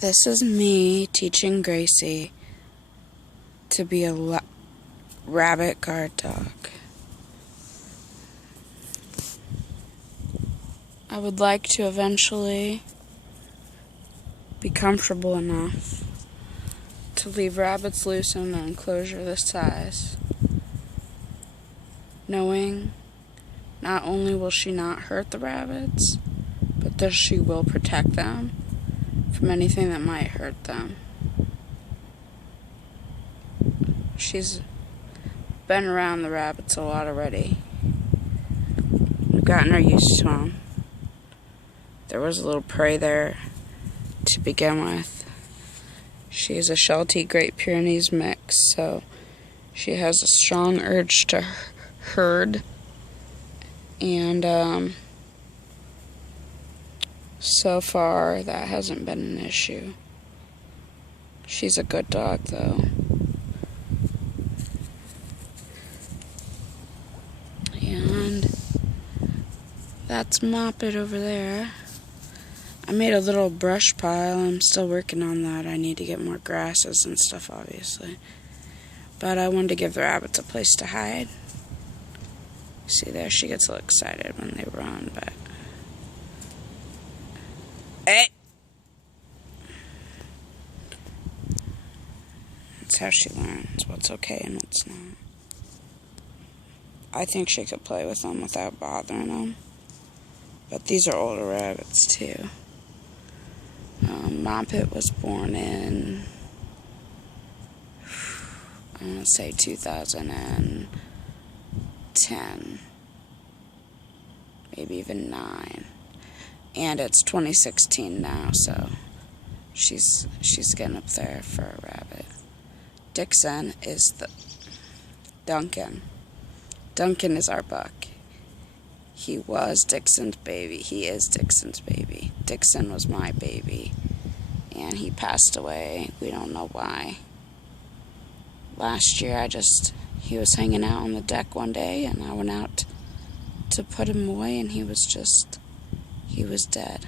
This is me teaching Gracie to be a rabbit guard dog. I would like to eventually be comfortable enough to leave rabbits loose in an enclosure this size, knowing not only will she not hurt the rabbits, but that she will protect them from anything that might hurt them. She's been around the rabbits a lot already. We've gotten her used to them. There was a little prey there to begin with. She is a Sheltie Great Pyrenees mix, so she has a strong urge to herd, and so far that hasn't been an issue. She's a good dog, though. And that's Moppet over there. I made a little brush pile. I'm still working on that. I need to get more grasses and stuff, obviously. But I wanted to give the rabbits a place to hide. See there, she gets a little excited when they run, but... Hey! That's how she learns what's okay and what's not. I think she could play with them without bothering them. But these are older rabbits, too. Moppet was born in, I want to say 2010, maybe even 9, and it's 2016 now, so she's getting up there for a rabbit. Dixon is Duncan. Duncan is our buck. He was Dixon's baby. He is Dixon's baby. Dixon was my baby, and he passed away. We don't know why. Last year, he was hanging out on the deck one day, and I went out to put him away, and he was dead.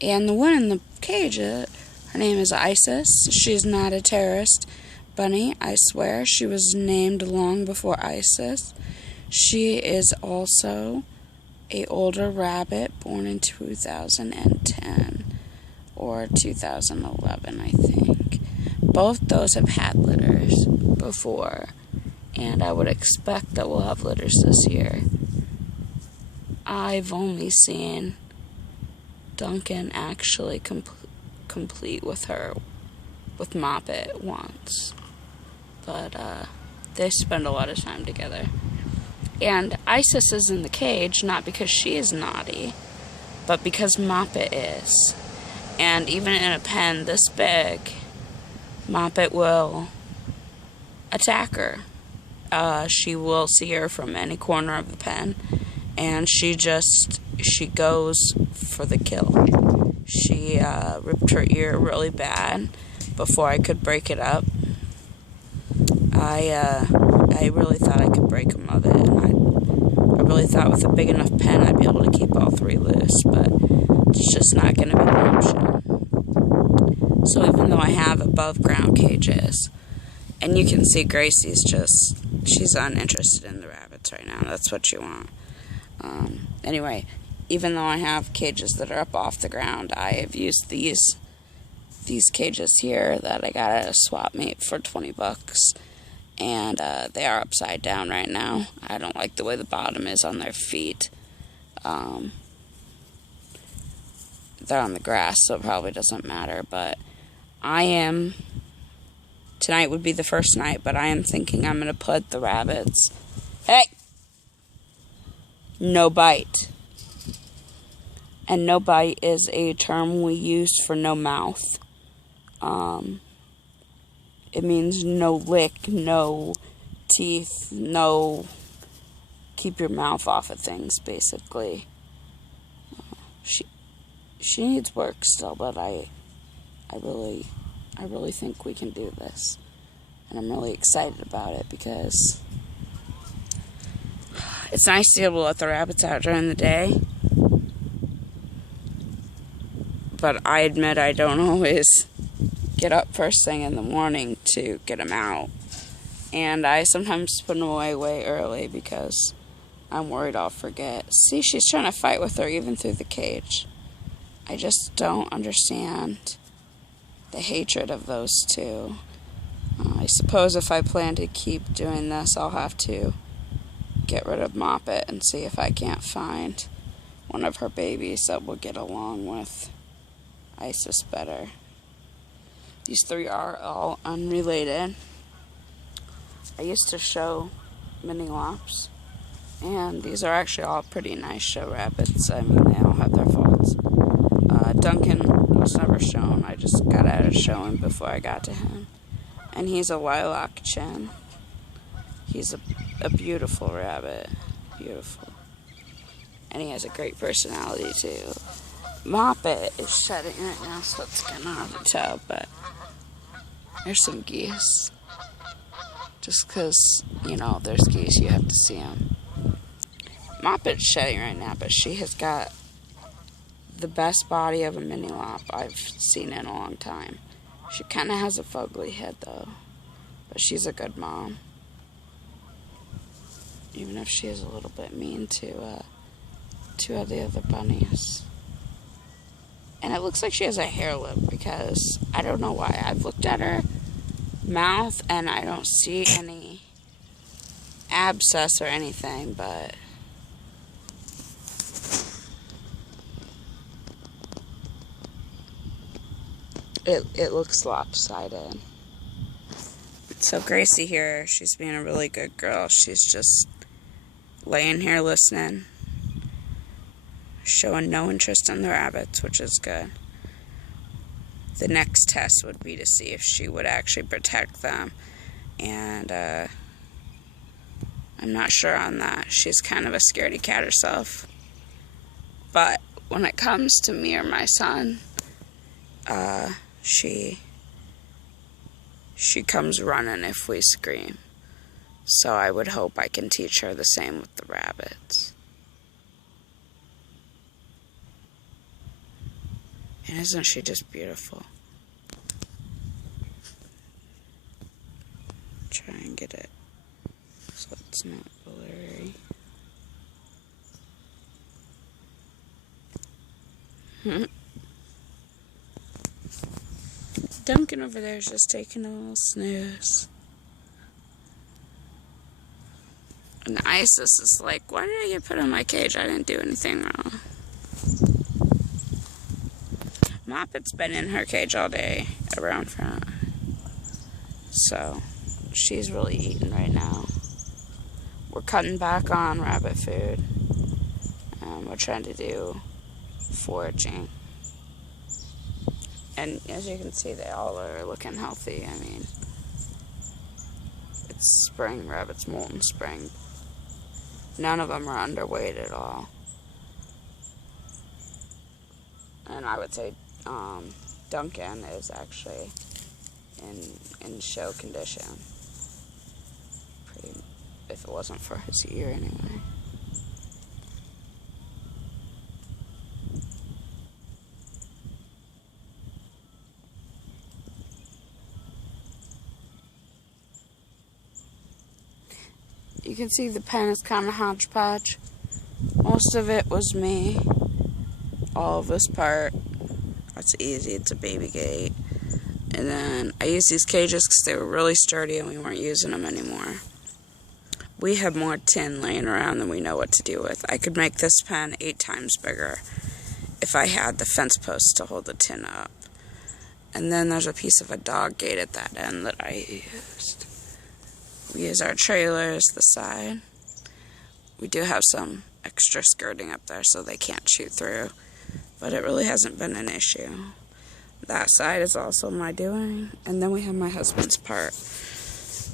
And the one in the cage, her name is Isis. She's not a terrorist bunny, I swear. She was named long before Isis. She is also an older rabbit born in 2010 or 2011, I think. Both those have had litters before, and I would expect that we'll have litters this year. I've only seen Duncan actually complete with Moppet once, but they spend a lot of time together. And Isis is in the cage, not because she is naughty, but because Moppet is. And even in a pen this big, Moppet will attack her. She will see her from any corner of the pen, and she goes for the kill. She ripped her ear really bad before I could break it up. I really thought I could break them of it, and I really thought with a big enough pen I'd be able to keep all three loose, but it's just not going to be an option. So even though I have above ground cages, and you can see Gracie's she's uninterested in the rabbits right now. That's what you want. Anyway, even though I have cages that are up off the ground, I have used these cages here that I got at a swap meet for $20. And they are upside down right now. I don't like the way the bottom is on their feet. They're on the grass, so it probably doesn't matter. But tonight would be the first night, but I am thinking I'm going to put the rabbits... Hey! No bite. And no bite is a term we use for no mouth. It means no lick, no teeth, no keep your mouth off of things, basically. She needs work still, but I really think we can do this. And I'm really excited about it because it's nice to be able to let the rabbits out during the day. but I admit I don't always get up first thing in the morning to get them out. And I sometimes put them away way early because I'm worried I'll forget. See, she's trying to fight with her even through the cage. I just don't understand the hatred of those two. I suppose if I plan to keep doing this, I'll have to get rid of Moppet and see if I can't find one of her babies that will get along with Isis better. These three are all unrelated. I used to show mini lops, and these are actually all pretty nice show rabbits. I mean, they all have their faults. Duncan was never shown. I just got out of showing before I got to him. And he's a lilac chin. He's a beautiful rabbit. Beautiful. And he has a great personality, too. Moppet is shedding right now, so it's kind of hard to tell, but there's some geese. Just because, you know, there's geese, you have to see them. Moppet's shedding right now, but she has got the best body of a mini lop I've seen in a long time. She kind of has a fugly head, though, but she's a good mom. Even if she is a little bit mean to two of the other bunnies. And it looks like she has a hair lip because I don't know why. I've looked at her mouth and I don't see any abscess or anything, but it looks lopsided. So Gracie here, she's being a really good girl. She's just laying here listening, showing no interest in the rabbits, which is good. The next test would be to see if she would actually protect them, and I'm not sure on that. She's kind of a scaredy cat herself, but when it comes to me or my son, she comes running if we scream. So I would hope I can teach her the same with the rabbits. And isn't she just beautiful? Try and get it so it's not blurry. Duncan over there is just taking a little snooze. And Isis is like, why did I get put in my cage? I didn't do anything wrong. Moppet's been in her cage all day around front. So, she's really eating right now. We're cutting back on rabbit food. We're trying to do foraging. And as you can see, they all are looking healthy. I mean, it's spring. Rabbits molt in spring. None of them are underweight at all. And I would say Duncan is actually in show condition. Pretty, if it wasn't for his ear anyway. You can see the pen is kind of hodgepodge. Most of it was me. All of this part. That's easy. It's a baby gate. And then I used these cages because they were really sturdy and we weren't using them anymore. We have more tin laying around than we know what to do with. I could make this pen 8 times bigger if I had the fence posts to hold the tin up. And then there's a piece of a dog gate at that end that I used. We use our trailers, the side. We do have some extra skirting up there so they can't shoot through, but it really hasn't been an issue. That side is also my doing, and then we have my husband's part.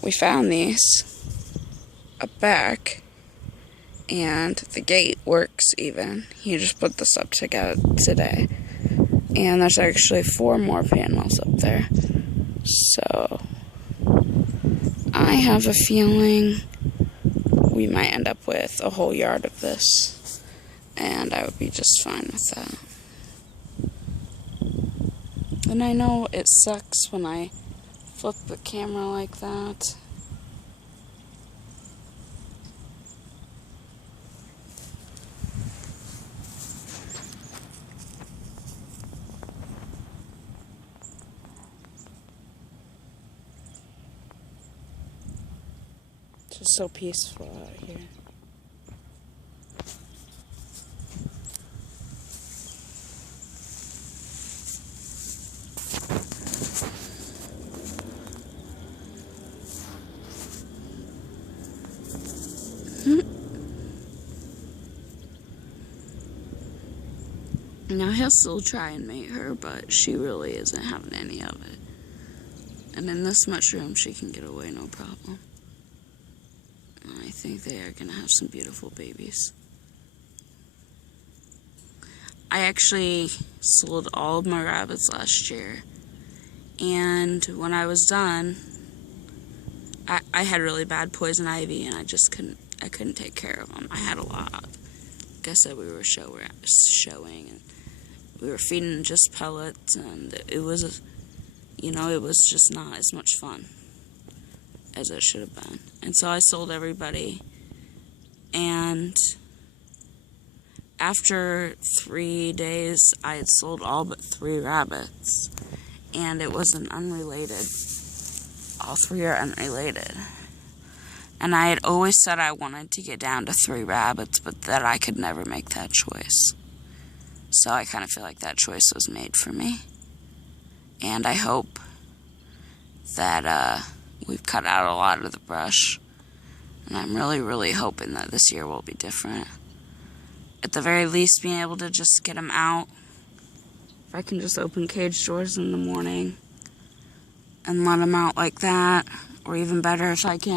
We found these up back, and the gate works even. He just put this up together today, and there's actually 4 more panels up there. So I have a feeling we might end up with a whole yard of this, and I would be just fine with that. And I know it sucks when I flip the camera like that. It's just so peaceful out here. Now he'll still try and mate her, but she really isn't having any of it. And in this much room, she can get away no problem. And I think they are going to have some beautiful babies. I actually sold all of my rabbits last year. And when I was done, I had really bad poison ivy, and I couldn't take care of them. I had a lot. Like I said, we were showing, and we were feeding just pellets, and it was just not as much fun as it should have been. And so I sold everybody, and after 3 days, I had sold all but 3 rabbits, and it was an unrelated. All 3 are unrelated. And I had always said I wanted to get down to 3 rabbits, but that I could never make that choice. So I kind of feel like that choice was made for me. And I hope that we've cut out a lot of the brush. And I'm really, really hoping that this year will be different. At the very least, being able to just get them out. If I can just open cage doors in the morning and let them out like that. Or even better, if I can